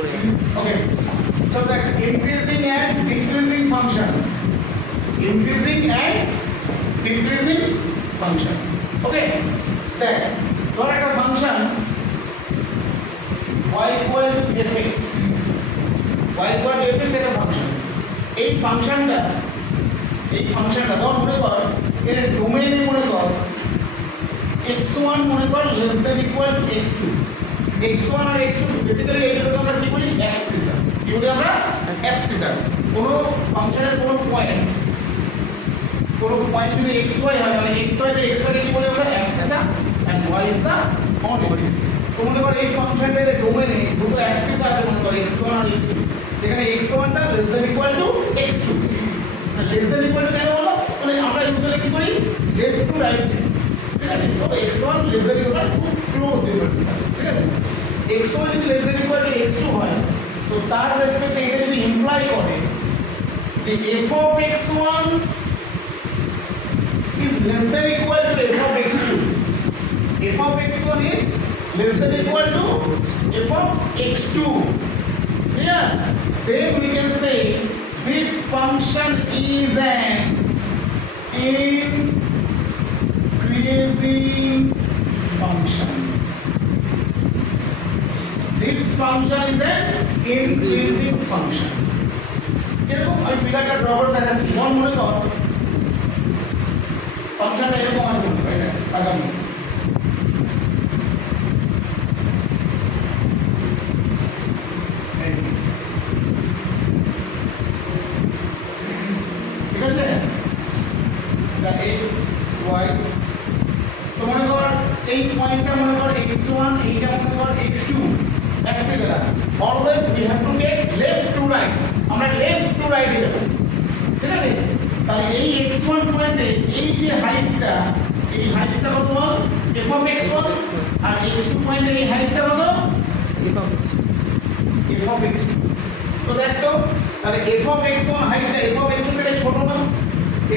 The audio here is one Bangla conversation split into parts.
Okay. So the increasing and decreasing function. Increasing and decreasing function. Okay. Then ধর একটা function y equal to fx. y equal to fx একটা ফাংশন। এই ফাংশনটা ধর মনে কর এর ডোমেইনে মনে কর x1 মনে কর less than equal to x2. x1 আর x2 বেসিক্যালি এইটাকে আমরা কি বলি অ্যাবসিসার। কি বলি আমরা অ্যাবসিসার। কোনো ফাংশনের কোনো পয়েন্ট যদি xy হয় তাহলে xy তে x কে কি বলি আমরা অ্যাবসিসার and y is the coordinate. তো মনে কর এই ফাংশনের ডোমেইনে দুটো অ্যাবসিস আছে মনে কর x1 আর x2। এখানে x1 টা less than equal to x2। less than equal to কেন হলো? মানে আমরা ইউজুয়ালি কি করি লেফট টু রাইট চেঞ্জ। ঠিক আছে? তো x1 less than equal to close difference. ঠিক আছে? x1 যদি less than equal to x2 হয় তো তার রেসপেক্টে এটা যদি ইমপ্লাই করে যে f of x1 is less than equal to f of x2. f of x1 is less than equal to f of x2. Yeah? Then we can say this function is an increasing function. This function is an increasing function. এরকম আমি ফিগারটা ড্র করে দেখাচ্ছি। যেমন মনে কর ফাংশনটা এরকম আছে মনে কর আগামী ঠিক আছে এটা x y তো মনে কর এই পয়েন্টটা মনে কর x1 এইটা মনে কর x2 axis always we have to take left to right আমরা লেফট টু রাইট যাব ঠিক আছে তাহলে এই x1 পয়েন্টে এই যে হাইটটা এই হাইটটা কত বল f of x1 আর x2 পয়েন্টে এই হাইটটা কত f of x2 তো দেখো তাহলে f of x1 হাইটটা f of x2 থেকে ছোট না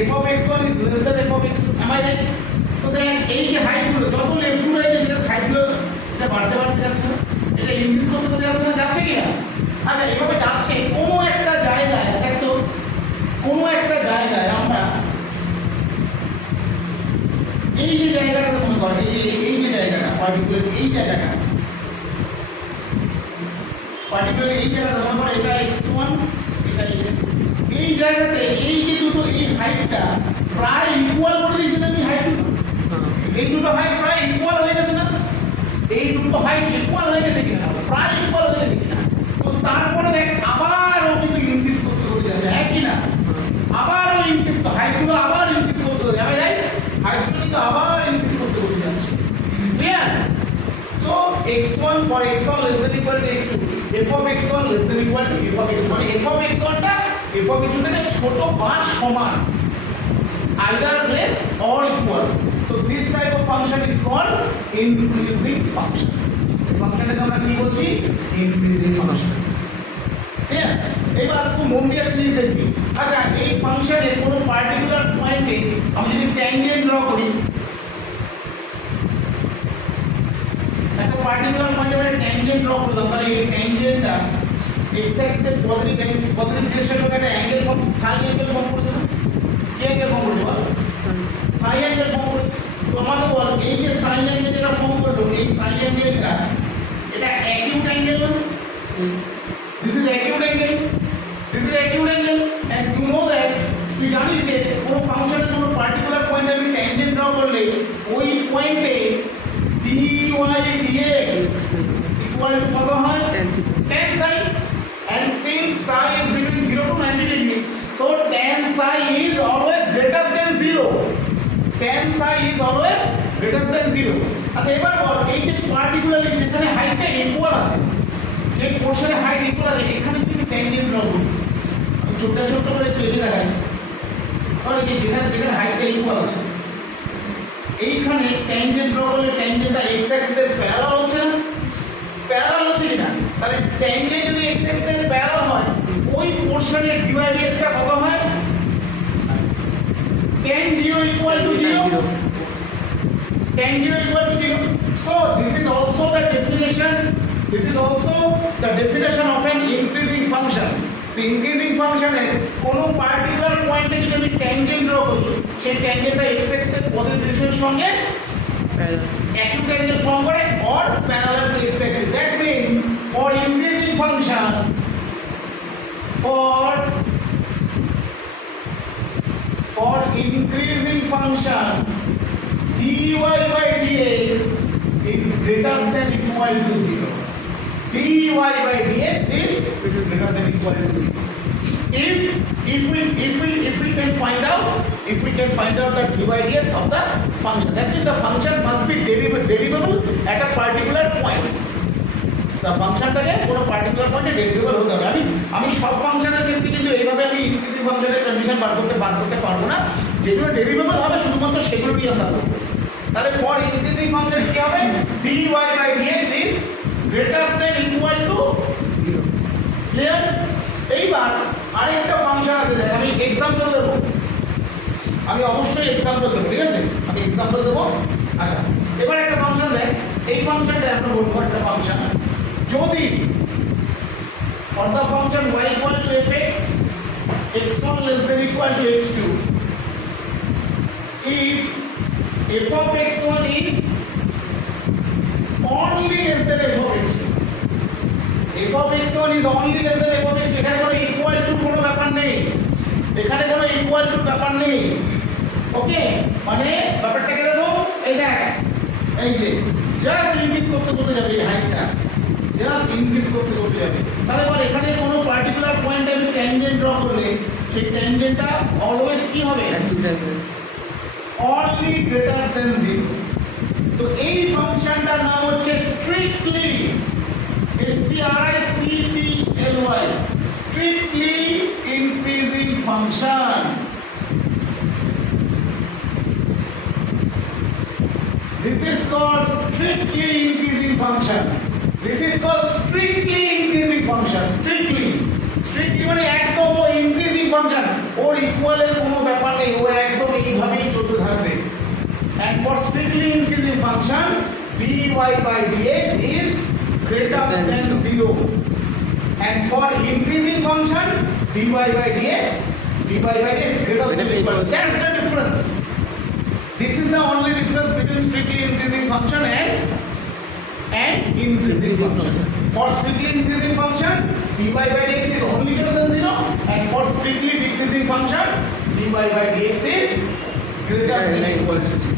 f of x1 is less than f of x2 am I right তো দেখ এই যে হাইটগুলো যত লেফট টু রাইট আছে হাইটগুলো এটা বাড়তে যাচ্ছে না এটা ইনক্রিজ করতে যাচ্ছে না যাচ্ছে কি না আচ্ছা এভাবে যাচ্ছে কোনো একটা জায়গায় দেখো কোনো একটা জায়গায় আমরা এই যে জায়গাটা মনে কর এই যে জায়গাটা পার্টিকুলার এই জায়গাটা মনে কর এটা x1 এটা x2 এই জায়গাতে এই যে দুটো এই হাইটটা প্রায় ইকুয়াল করে দিয়েছে না আমি হাইট এই দুটো হাইট প্রায় ইকুয়াল হয়ে গেছে না এই দুটো হাইট ইকুয়াল হয়ে গেছে কিনা প্রায় ইকুয়াল হয়ে গেছে কিনা তো তারপরে দেখ আবার ও কিন্তু ইনক্রিজ করতে যাচ্ছে হ্যাঁ কিনা আবার ও ইনক্রিজ তো হাইটগুলো আবার ইনক্রিজ করতে যাবে রাইট হাইটগুলো কিন্তু আবার ইনক্রিজ করতে যাচ্ছে clear so x1 for x1 less than equal to x2 f of x1 less than equal to f of x1 মানে f of x1 টা f of x2 থেকে ছোট বা সমান either less or equal so this type of function is called increasing function এই ফাংশনটাকে আমরা কি বলছি increasing function ঠিক আছে এবার একটু মন দিয়ে প্লিজ দেখবি আচ্ছা এই ফাংশনের কোনো পার্টিকুলার পয়েন্টে আমি যদি ট্যানজেন্ট ড্র করি একটা পার্টিকুলার পয়েন্টে আমরা ট্যানজেন্ট ড্র করলাম তাহলে এই ট্যানজেন্টটা x অ্যাক্সিসের পজিটিভ ডিরেকশনের সঙ্গে একটা অ্যাঙ্গেল ফর্ম সাই অ্যাঙ্গেল ফর্ম করেছে না কি অ্যাঙ্গেল ফর্ম করেছে বল সাই অ্যাঙ্গেল ফর্ম করেছে তো আমাকে বল এই যে সাই অ্যাঙ্গেল যেটা ফর্ম করলো এই সাই অ্যাঙ্গেলটা এটা অ্যাকিউট অ্যাঙ্গেল না this is acute angle and you know that তুই জানিস যে কোনো ফাংশনের কোনো পার্টিকুলার পয়েন্টে আমি ট্যানজেন্ট ড্র করলে ওই পয়েন্টে dy dx ইকুয়াল টু কত হয় tan psi and since psi is between 0 to 90 degree so tan psi is always greater than 0 আচ্ছা এবার বল এই যে পার্টিকুলারলি যেখানে হাইটটা ইকুয়াল আছে যে পোরশনে হাইট ইকুয়াল আছে এখানে তুমি ট্যানজেন্ট ড্র করবে ছোট করে তৈরি দেখাই তাহলে কি যেখানে হাইটটা ইকুয়াল আছে এইখানে ট্যানজেন্ট ড্র করলে ট্যানজেন্টটা x অ্যাক্সিসের প্যারালাল হচ্ছে না প্যারালাল হচ্ছে কিনা তাহলে ট্যানজেন্ট যদি x অ্যাক্সিসের প্যারালাল হয় ওই পোরশনের dy dx টা কত হয় tan 0 equal to 0 tan 0 equal to 0 so this is also the definition This is also the definition of an increasing function. The increasing function এর কোন পার্টিকুলার পয়েন্টে যদি আমি ট্যানজেন্ট ড্র করি, সেই ট্যানজেন্টটা x এর পদের রেশিওর সঙ্গে acute angle form করে or parallel to x axis. That means for increasing function, for increasing function dy by dx is greater than equal to 0. dy by dx is greater than equal to 0. If we can find out the dy by dx of the function, that means the function must be derivable at a particular point. The ফাংশনটাকে কোনো পার্টিকুলার পয়েন্টে ডেরিভেবল হতে হবে। আমি সব ফাংশনের ক্ষেত্রে কিন্তু এইভাবে আমি ইনক্রিজিং ফাংশনের কন্ডিশন বার করতে পারবো না। যেগুলো ডেরিভেবল হবে শুধুমাত্র সেগুলোই আমরা করব। তাহলে ফর ইনক্রিজিং ফাংশন কি হবে? dy by dx is greater than equal to 0. Clear? এইবার আরেকটা ফাংশন আছে, দেখ আমি এক্সাম্পল দেব। আমি অবশ্যই এক্সাম্পল দেবো, ঠিক আছে? আমি এক্সাম্পল দেবো। আচ্ছা, এবার একটা ফাংশন দেখ। এই ফাংশনটা আমরা বলবো একটা ফাংশন যদি for the function y equal to fx, x1 less than equal to x2, if f of x1 is only less than f of x2, f of x1 is only less than f of x2, এখানে কোনো equal to কোনো ব্যাপার নেই, এখানে কোনো equal to ব্যাপার নেই। ওকে, মানে ব্যাপারটা কিরকম? এই দেখ, এই যে জাস্ট ইনক্রিজ করতে যাবে এই হাইটটা, জাস্ট ইনক্রিজ করতে যাবে। তাহলে বল এখানে কোনো পার্টিকুলার পয়েন্টে আমি ট্যানজেন্ট ড্র করলে সেই ট্যানজেন্টটা অলওয়েজ কি হবে? Only greater than 0। তো এই ফাংশনটার নাম হচ্ছে strictly STRICTLY strictly increasing function. This is called strictly increasing function. This is called strictly increasing function. Strictly মানে একদম ও increasing function, ওর ইকুয়াল এর কোনো ব্যাপার নেই, ও একদম এইভাবেই চলতে থাকবে। And for strictly increasing function, dy by dx is greater than 0. And for increasing function, dy by dx is greater than equal. That's the difference. This is the only difference between strictly increasing function and increasing function. For strictly increasing function, dy by dx is only greater than 0, and for strictly decreasing function, dy by dx is greater than equal to 0.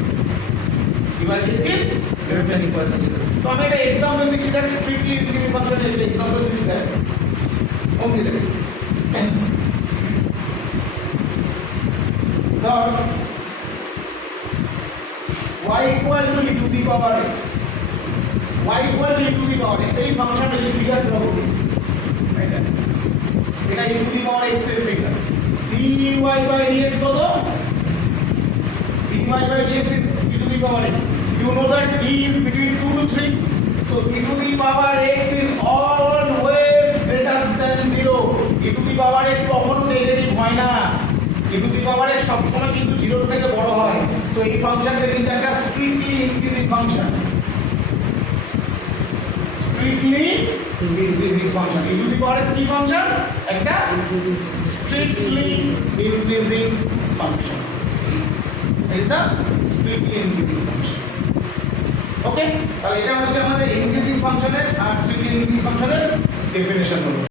dy by dx is greater than equal to 0. তো আমি একটা এক্সাম্পল দিচ্ছি, দেখ স্ট্রিক্টলি ইনক্রিজিং ফাংশনের একটা এক্সাম্পল দিচ্ছি, দেখ ওকে দেখ ধর y equal to e to the power x, y equal to e to the power x, এই ফাংশনটা এই ফিগার ড্র করব, এটা e to the power x এর ফিগার। dy by dx কত? dy by dx is e to the power x. You know that d is between 2 to 3, so e to the power x is always greater than 0. e to the power x কখনো নেগেটিভ হয় না, e to the power x সব সময় কিন্তু 0 থেকে বড় হয়। তো এই ফাংশনটা কিন্তু একটা strictly increasing function, strictly increasing function. e to the power x কি ফাংশন? একটা strictly increasing function. It's a strictly increasing function. Okay, তাহলে এটা হচ্ছে আমাদের ইনক্রিজিং ফাংশনের আর স্ট্রিক্টলি ইনক্রিজিং ফাংশনের ডেফিনিশন হলো।